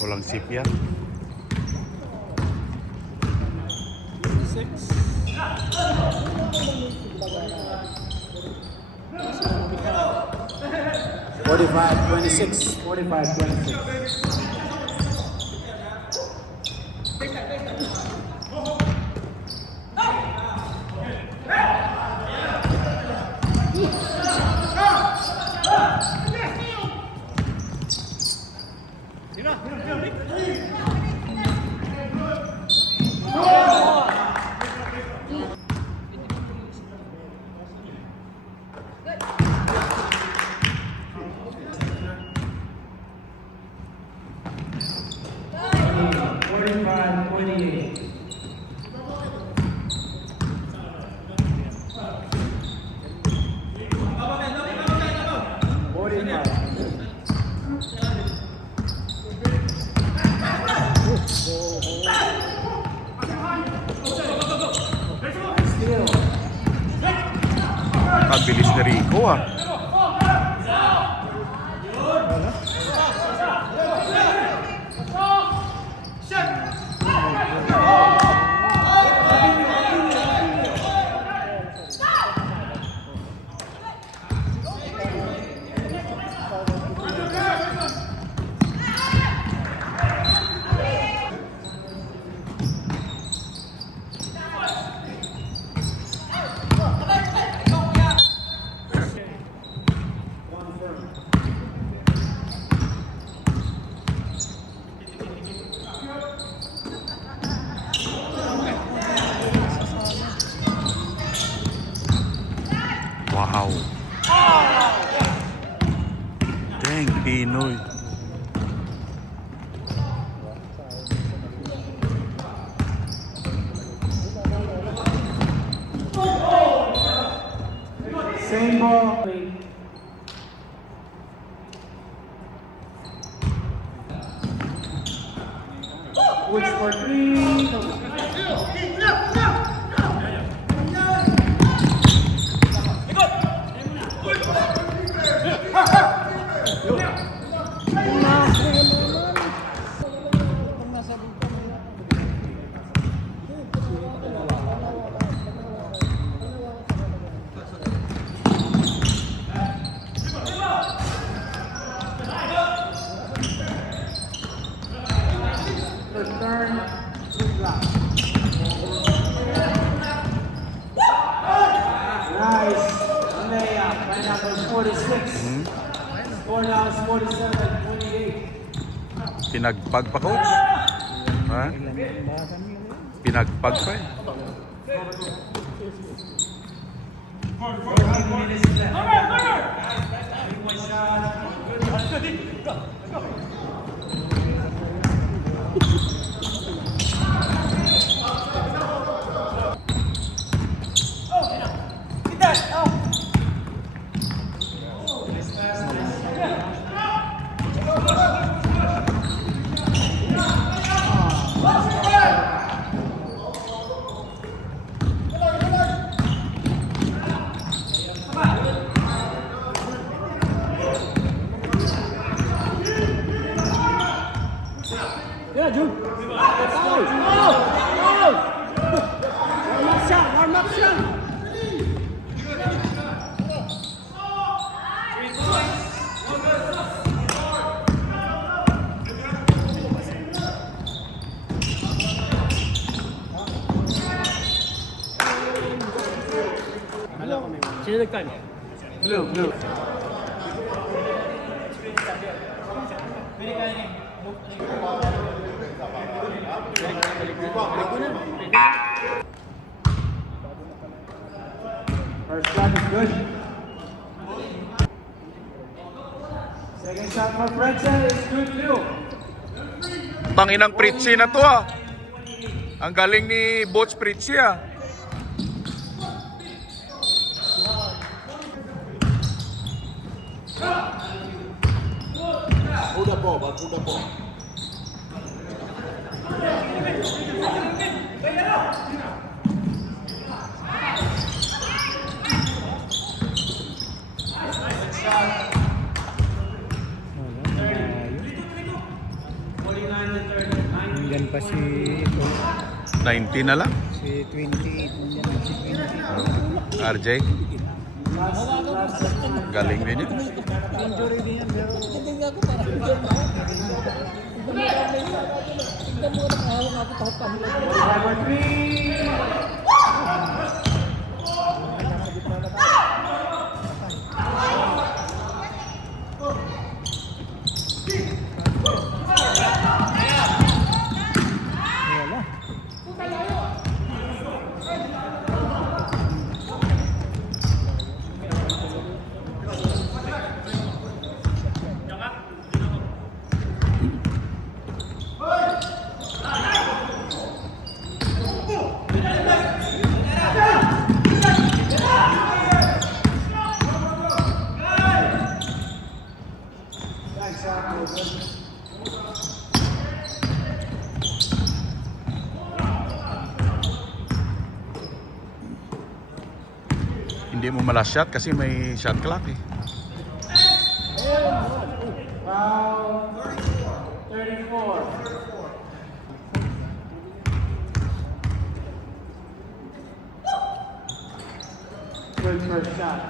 Walang sipya. 45-26. 45-26. Ang bilis ni Rico ah. Wow. Dang, Pinoy. Same ball. Which for 3. Return to drop. Nice layup by number 46. Score now is 47-28. Pinagpag pa, coach? Ha? Pinagpag pa eh. 14 minutes left. Yeah, Jude. Warm up shot. Sino nagtime? Blue. First shot is good. Second shot for Fredson is good too. Tanginang Pritzi na to ah. Ang galing ni Boch Pritzi ah. Bakuda po. 49 to 30. Nandyan pa si ito, 90 na lang. si 28, nandyan pa si 20. RJ. Galing din yun. Injury din yan, pero Hindi nga ako parang tignan mo. Tignan mo na kahawang ako papahilan. Number 3. wala. Hindi mo malas shot kasi may shot clock eh. Foul 34. Good first shot.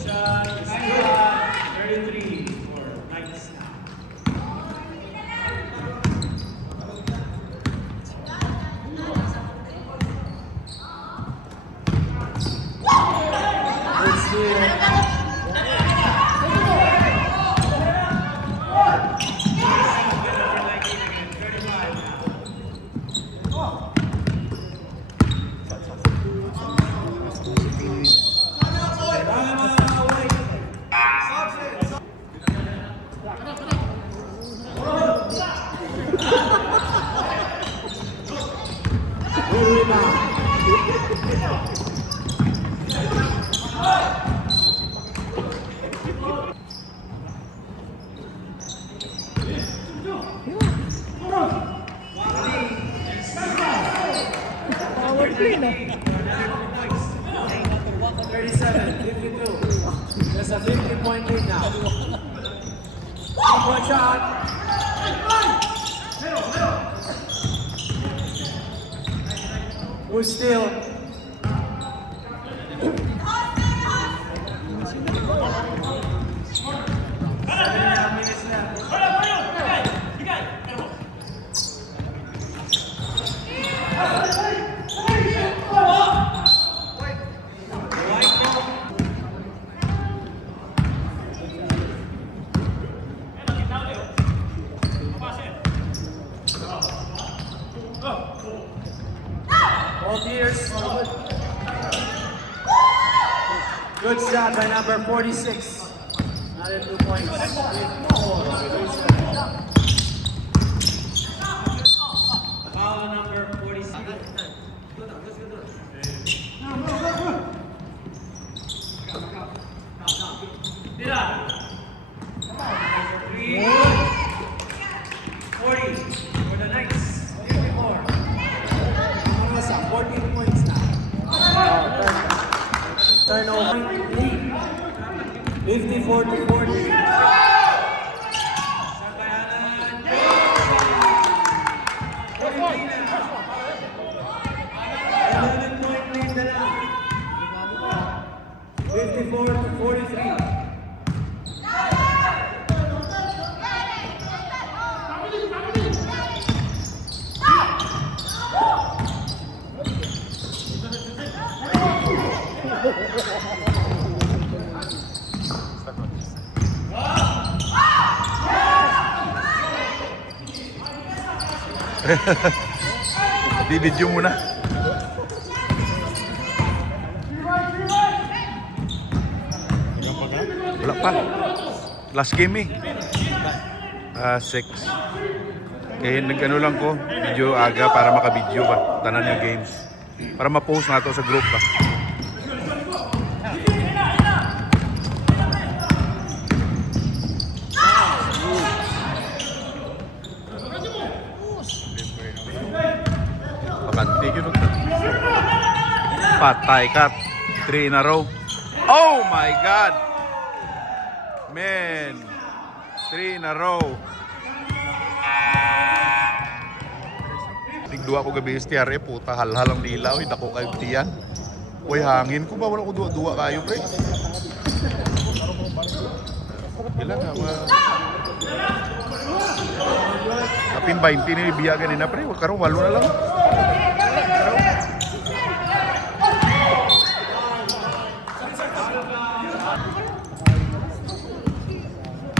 Shot is 33 for Knights now. Good steal. Power play na. 37-52. There's a 50-point lead now. One shot. Good steal. All years. Good shot by number 46. Not in 2 points. Foul number 47. Three. 40 for the Knights. 54. 14 points now. Turnover lead. 54 to 40. Sakayanan. 11-point lead na lang. 54 to 43. Di-video muna. Wala pa. Last game eh. 6. Kaya nag-ano lang ko, video aga para maka-video ba. Tanan nga games. Para ma-post na to sa group ba. Pakanti yun. Patay cut. 3 in a row. Oh my God! Man! 3 in a row. Tigduwa ko gabi sa TRE, puta halhal ang dilaw, dako kayo tiyan. Uy, hangin ko ba? Wala ko duwa kayo, pre. Ilan nga ba? Kapin 20 ni biya ganina, pre. Huwag karong 8 na lang.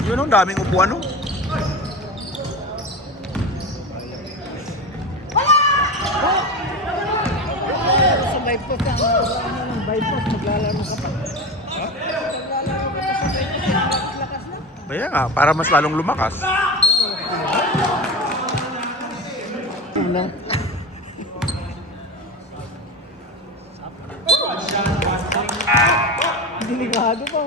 Yun ang daming upuan, no? Sa bypass ang bypass, maglalaro ka pa. Ha? Maglalaro ka pa sa bypass, lakas na. Kaya nga, para mas lalong lumakas. Ano? Delikado pa.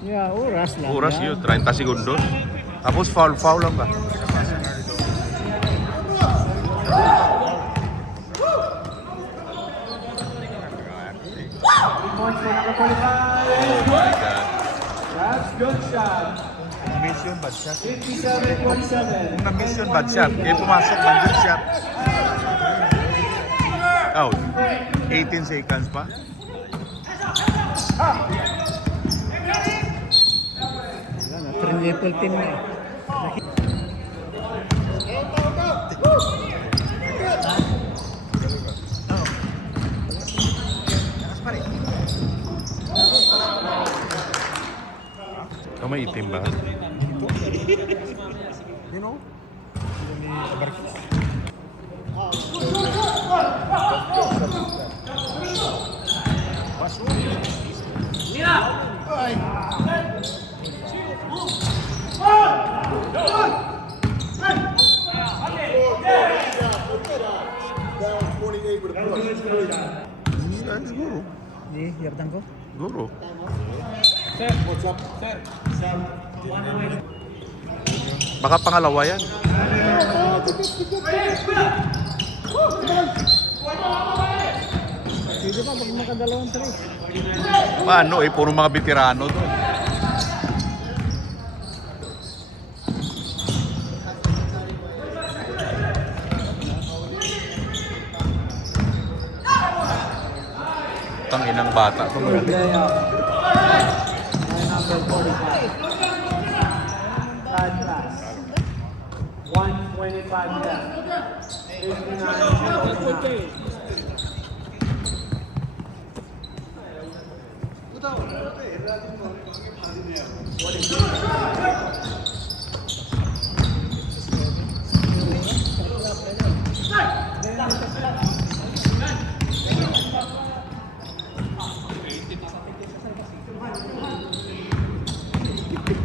Yeah, oras lang. Oras yun, 30 segundos. Tapos foul lang ba? Points for number 45. Oh my God. That's good shot. Mission bad shot. 57-47. Una mission bad shot. Eh pumasok bad good shot. Out. 18 seconds pa. Wala na, triple team na eh. May itim ba? You know? Siguro. Di, yaptan ko. Siguro. Baka pangalawa yan. Pwede pa pag makadalawang tres. Paano eh, puro mga veterano to. Tanginang bata to. Layup. By number 45. Bad pass. 1:25 left. 59.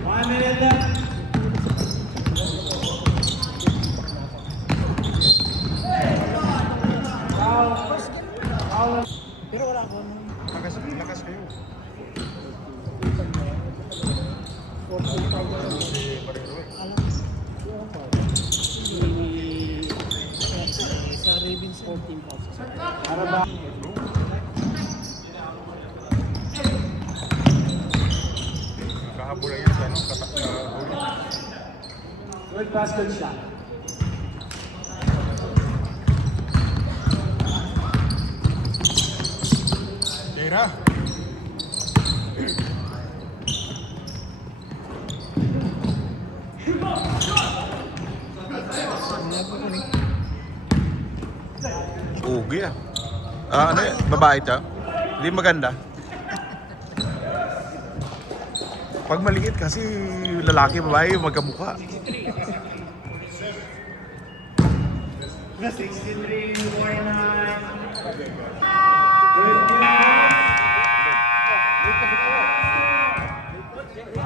One minute left. Pero wala akong Lakas kayo. 45. Alam sa Ravens 14 pa. Para ba? Kahabula yan sa Good pass, good shot. Tira. Ugi ah. Ano yun? Babae ito? Hindi maganda. Pag maliit kasi lalaki, babae, magkamukha. 63-49.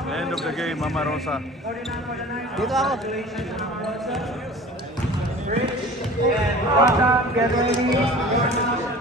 End of the game, Mama Rosa. Dito ako. And Rosa, get ready.